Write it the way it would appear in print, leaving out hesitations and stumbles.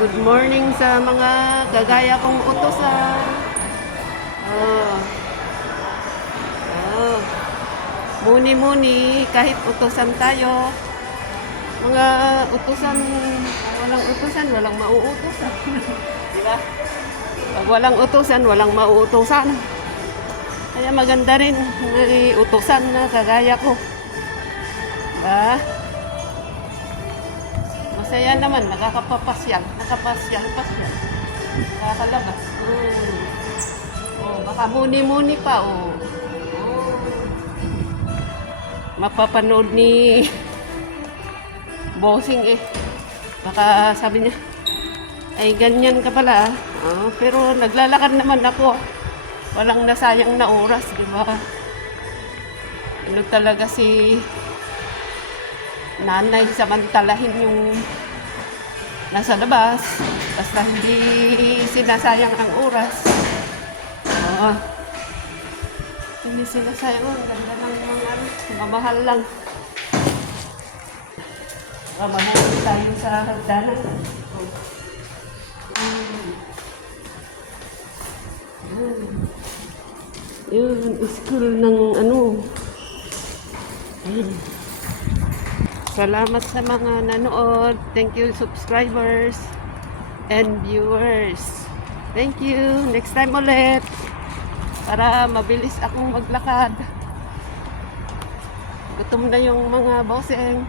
Good morning sa mga kagaya kong utosan. Oh. Oh. Muni-muni, kahit utosan tayo. Mga utosan, walang utosan, walang mauutosan. Diba? Pag walang utosan, walang mauutosan. Kaya maganda rin may utosan na kagaya ko. Diba? Masaya naman, nakakapapasyal, pasyal. Nakakalabas. Oh, baka muni-muni pa, oh. Oh. Mapapanood ni Bossing eh. Baka sabi niya, ay ganyan ka pala. Oh, pero naglalakad naman ako. Walang nasayang na oras, di ba? Ano talaga si nanay, samantalahin yung nasa labas. Basta hindi sinasayang ang oras. Oh, hindi sinasayang. Ang ganda ng mga mamahal lang. Mamahal tayo sa hagdanan. Yun, school ng ano. Salamat sa mga nanood. Thank you subscribers and viewers. Thank you. Next time ulit. Para mabilis akong maglakad. Gutom na yung mga bossing.